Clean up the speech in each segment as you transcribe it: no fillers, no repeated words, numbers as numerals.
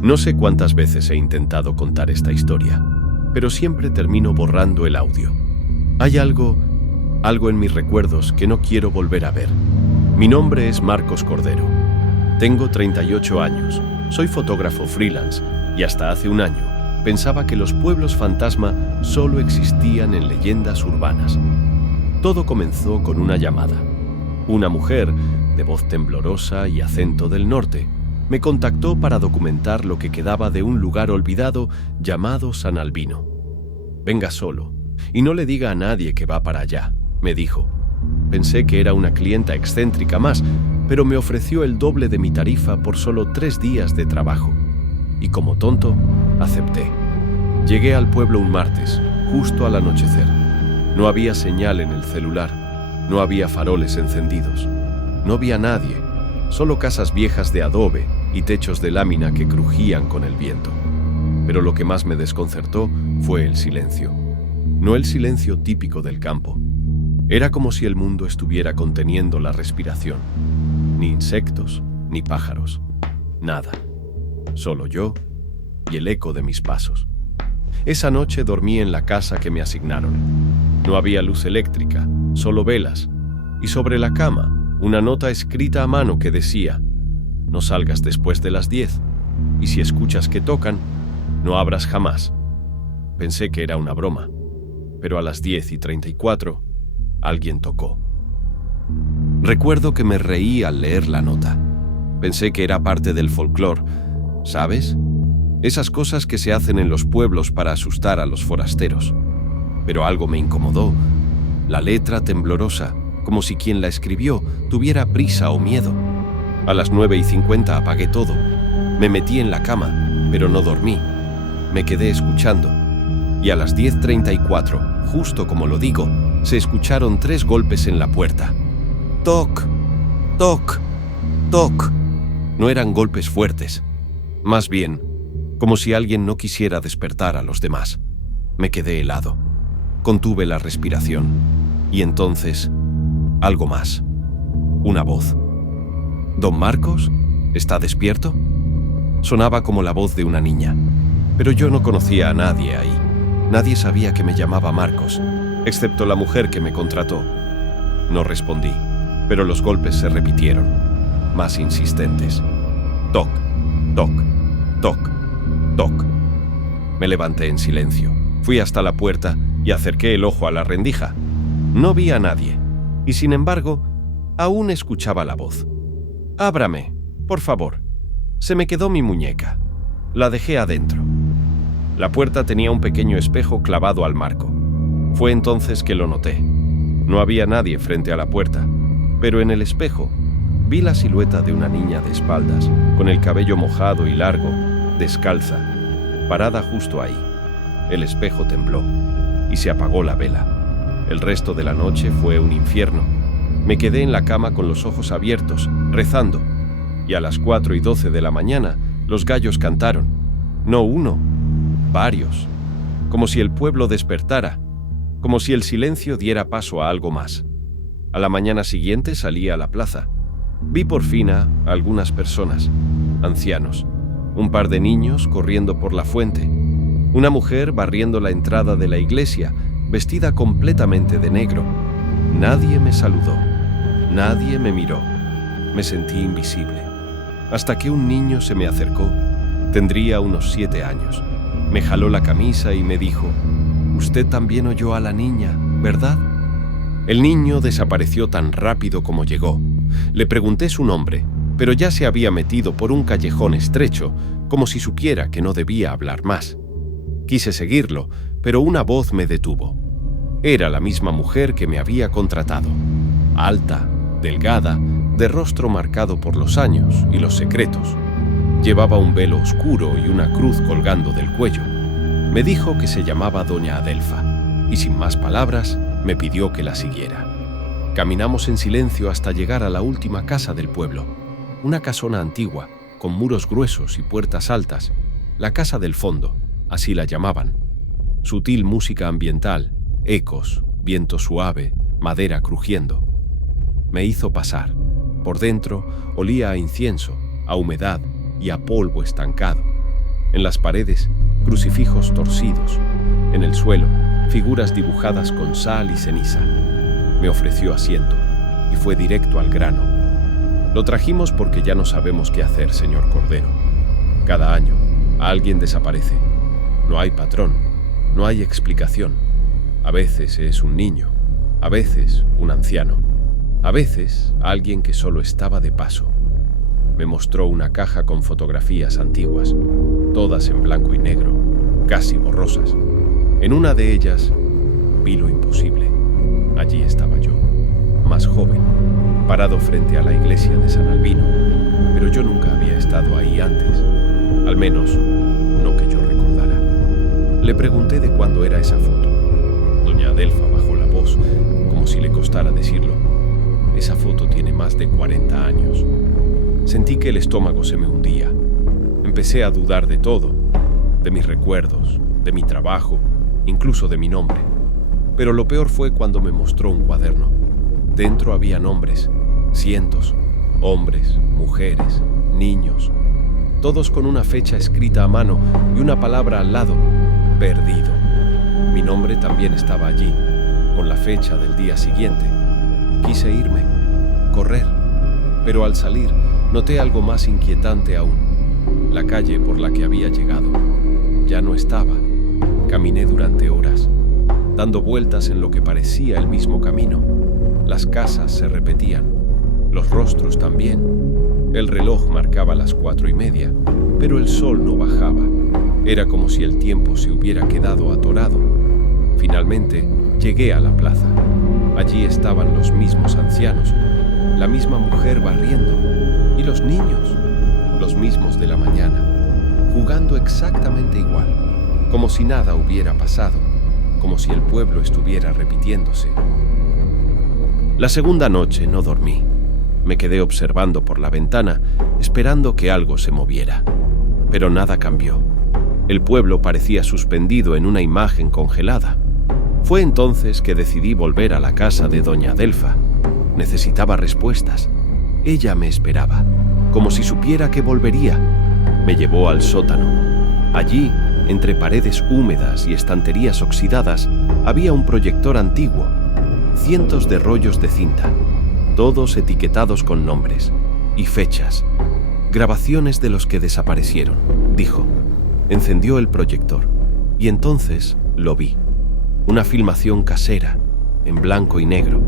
No sé cuántas veces he intentado contar esta historia, pero siempre termino borrando el audio. Hay algo en mis recuerdos que no quiero volver a ver. Mi nombre es Marcos Cordero. Tengo 38 años, soy fotógrafo freelance y hasta hace un año pensaba que los pueblos fantasma solo existían en leyendas urbanas. Todo comenzó con una llamada. Una mujer, de voz temblorosa y acento del norte, me contactó para documentar lo que quedaba de un lugar olvidado llamado San Albino. Venga solo y no le diga a nadie que va para allá, me dijo. Pensé que era una clienta excéntrica más, pero me ofreció el doble de mi tarifa por solo 3 días de trabajo. Y como tonto, acepté. Llegué al pueblo un martes, justo al anochecer. No había señal en el celular, no había faroles encendidos, no había nadie, solo casas viejas de adobe y techos de lámina que crujían con el viento. Pero lo que más me desconcertó fue el silencio. No el silencio típico del campo. Era como si el mundo estuviera conteniendo la respiración. Ni insectos, ni pájaros. Nada. Solo yo y el eco de mis pasos. Esa noche dormí en la casa que me asignaron. No había luz eléctrica, solo velas. Y sobre la cama, una nota escrita a mano que decía: no salgas después de las 10, y si escuchas que tocan, no abras jamás. Pensé que era una broma, pero a las 10:34, alguien tocó. Recuerdo que me reí al leer la nota. Pensé que era parte del folclore, ¿sabes? Esas cosas que se hacen en los pueblos para asustar a los forasteros. Pero algo me incomodó. La letra temblorosa, como si quien la escribió tuviera prisa o miedo. A las 9:50 apagué todo. Me metí en la cama, pero no dormí. Me quedé escuchando. Y a las 10:34, justo como lo digo, se escucharon 3 golpes en la puerta. ¡Toc! ¡Toc! ¡Toc! No eran golpes fuertes. Más bien, como si alguien no quisiera despertar a los demás. Me quedé helado. Contuve la respiración. Y entonces, algo más. Una voz. ¿Don Marcos? ¿Está despierto? Sonaba como la voz de una niña. Pero yo no conocía a nadie ahí. Nadie sabía que me llamaba Marcos, excepto la mujer que me contrató. No respondí, pero los golpes se repitieron, más insistentes. Toc, toc, toc, toc. Me levanté en silencio. Fui hasta la puerta y acerqué el ojo a la rendija. No vi a nadie, y sin embargo, aún escuchaba la voz. «Ábrame, por favor». Se me quedó mi muñeca. La dejé adentro. La puerta tenía un pequeño espejo clavado al marco. Fue entonces que lo noté. No había nadie frente a la puerta, pero en el espejo vi la silueta de una niña de espaldas, con el cabello mojado y largo, descalza, parada justo ahí. El espejo tembló y se apagó la vela. El resto de la noche fue un infierno. Me quedé en la cama con los ojos abiertos, rezando, y a las 4:12 de la mañana los gallos cantaron. No uno, varios. Como si el pueblo despertara, como si el silencio diera paso a algo más. A la mañana siguiente salí a la plaza. Vi por fin a algunas personas, ancianos, un par de niños corriendo por la fuente, una mujer barriendo la entrada de la iglesia, vestida completamente de negro. Nadie me saludó, nadie me miró. Me sentí invisible. Hasta que un niño se me acercó. Tendría unos 7 años. Me jaló la camisa y me dijo: «Usted también oyó a la niña, ¿verdad?». El niño desapareció tan rápido como llegó. Le pregunté su nombre, pero ya se había metido por un callejón estrecho, como si supiera que no debía hablar más. Quise seguirlo, pero una voz me detuvo. Era la misma mujer que me había contratado. Alta, delgada, de rostro marcado por los años y los secretos. Llevaba un velo oscuro y una cruz colgando del cuello. Me dijo que se llamaba Doña Adelfa, y sin más palabras, me pidió que la siguiera. Caminamos en silencio hasta llegar a la última casa del pueblo, una casona antigua, con muros gruesos y puertas altas, la casa del fondo, así la llamaban. Sutil música ambiental, ecos, viento suave, madera crujiendo. Me hizo pasar. Por dentro olía a incienso, a humedad y a polvo estancado. En las paredes, crucifijos torcidos. En el suelo, figuras dibujadas con sal y ceniza. Me ofreció asiento y fue directo al grano. Lo trajimos porque ya no sabemos qué hacer, señor Cordero. Cada año, alguien desaparece. No hay patrón, no hay explicación. A veces es un niño, a veces un anciano, a veces alguien que solo estaba de paso. Me mostró una caja con fotografías antiguas, todas en blanco y negro, casi borrosas. En una de ellas vi lo imposible. Allí estaba yo, más joven, parado frente a la iglesia de San Albino, pero yo nunca había estado ahí antes, al menos no que yo recordara. Le pregunté de cuándo era esa foto. Doña Adelfa bajó la voz, como si le costara decirlo. Esa foto tiene más de 40 años. Sentí que el estómago se me hundía. Empecé a dudar de todo, de mis recuerdos, de mi trabajo, incluso de mi nombre. Pero lo peor fue cuando me mostró un cuaderno. Dentro había nombres, cientos, hombres, mujeres, niños, todos con una fecha escrita a mano y una palabra al lado, perdido. Mi nombre también estaba allí, con la fecha del día siguiente. Quise irme, correr, pero al salir noté algo más inquietante aún. La calle por la que había llegado ya no estaba. Caminé durante horas, dando vueltas en lo que parecía el mismo camino. Las casas se repetían, los rostros también. El reloj marcaba las 4:30, pero el sol no bajaba. Era como si el tiempo se hubiera quedado atorado. Finalmente, llegué a la plaza. Allí estaban los mismos ancianos, la misma mujer barriendo, y los niños, los mismos de la mañana, jugando exactamente igual, como si nada hubiera pasado, como si el pueblo estuviera repitiéndose. La segunda noche no dormí. Me quedé observando por la ventana, esperando que algo se moviera. Pero nada cambió. El pueblo parecía suspendido en una imagen congelada. Fue entonces que decidí volver a la casa de doña Adelfa. Necesitaba respuestas. Ella me esperaba, como si supiera que volvería. Me llevó al sótano. Allí, entre paredes húmedas y estanterías oxidadas, había un proyector antiguo, cientos de rollos de cinta, todos etiquetados con nombres y fechas. Grabaciones de los que desaparecieron, dijo. Encendió el proyector y entonces lo vi. Una filmación casera, en blanco y negro.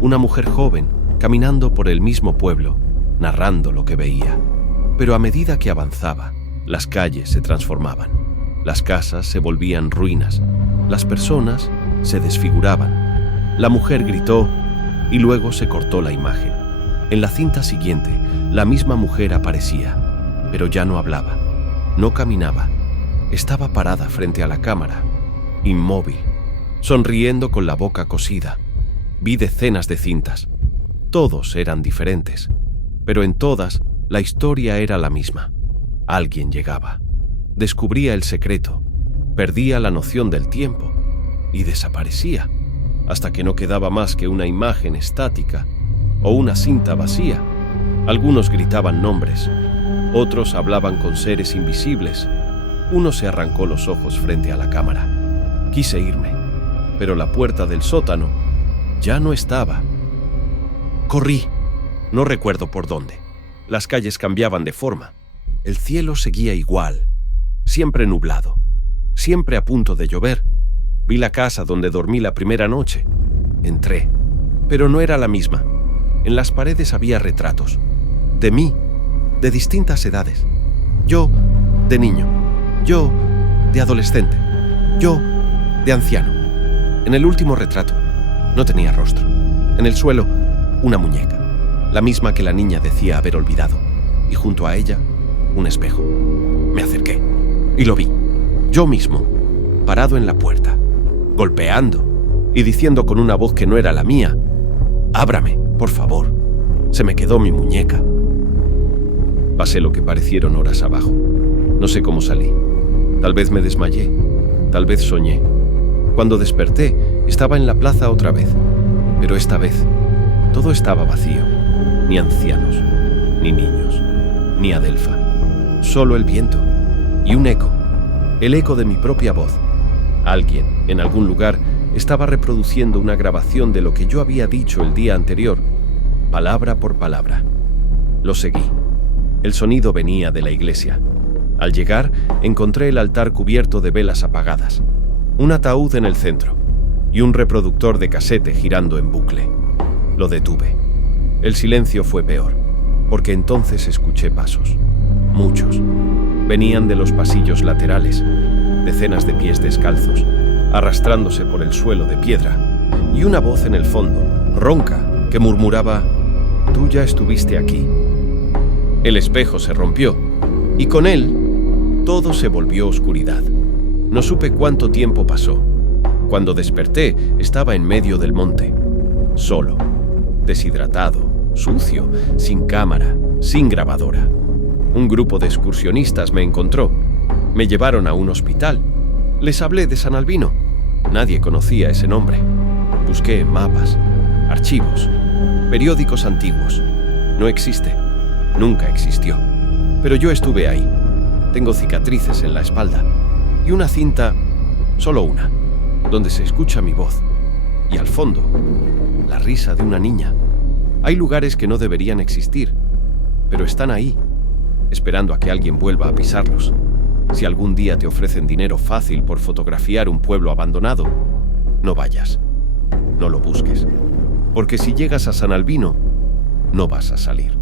Una mujer joven caminando por el mismo pueblo, narrando lo que veía. Pero a medida que avanzaba, las calles se transformaban. Las casas se volvían ruinas. Las personas se desfiguraban. La mujer gritó y luego se cortó la imagen. En la cinta siguiente, la misma mujer aparecía, pero ya no hablaba, no caminaba. Estaba parada frente a la cámara, inmóvil, sonriendo con la boca cosida. Vi decenas de cintas. Todos eran diferentes, pero en todas la historia era la misma. Alguien llegaba, descubría el secreto, perdía la noción del tiempo y desaparecía, hasta que no quedaba más que una imagen estática o una cinta vacía. Algunos gritaban nombres, otros hablaban con seres invisibles. Uno se arrancó los ojos frente a la cámara. Quise irme, pero la puerta del sótano ya no estaba. Corrí. No recuerdo por dónde. Las calles cambiaban de forma. El cielo seguía igual, siempre nublado, siempre a punto de llover. Vi la casa donde dormí la primera noche. Entré, pero no era la misma. En las paredes había retratos. De mí, de distintas edades. Yo, de niño. Yo, de adolescente. Yo, de anciano. En el último retrato, no tenía rostro. En el suelo, una muñeca, la misma que la niña decía haber olvidado. Y junto a ella, un espejo. Me acerqué y lo vi, yo mismo, parado en la puerta, golpeando y diciendo con una voz que no era la mía: «Ábrame, por favor». Se me quedó mi muñeca. Pasé lo que parecieron horas abajo. No sé cómo salí. Tal vez me desmayé, tal vez soñé. Cuando desperté, estaba en la plaza otra vez. Pero esta vez, todo estaba vacío. Ni ancianos, ni niños, ni Adelfa. Solo el viento. Y un eco, el eco de mi propia voz. Alguien, en algún lugar, estaba reproduciendo una grabación de lo que yo había dicho el día anterior, palabra por palabra. Lo seguí. El sonido venía de la iglesia. Al llegar, encontré el altar cubierto de velas apagadas, un ataúd en el centro y un reproductor de casete girando en bucle. Lo detuve. El silencio fue peor, porque entonces escuché pasos. Muchos. Venían de los pasillos laterales, decenas de pies descalzos, arrastrándose por el suelo de piedra, y una voz en el fondo, ronca, que murmuraba: «Tú ya estuviste aquí». El espejo se rompió, y con él todo se volvió oscuridad. No supe cuánto tiempo pasó. Cuando desperté, estaba en medio del monte, solo, deshidratado, sucio, sin cámara, sin grabadora. Un grupo de excursionistas me encontró. Me llevaron a un hospital. Les hablé de San Albino. Nadie conocía ese nombre. Busqué en mapas, archivos, periódicos antiguos. No existe. Nunca existió. Pero yo estuve ahí. Tengo cicatrices en la espalda y una cinta, solo una, donde se escucha mi voz. Y al fondo, la risa de una niña. Hay lugares que no deberían existir, pero están ahí, esperando a que alguien vuelva a pisarlos. Si algún día te ofrecen dinero fácil por fotografiar un pueblo abandonado, no vayas, no lo busques, porque si llegas a San Albino, no vas a salir.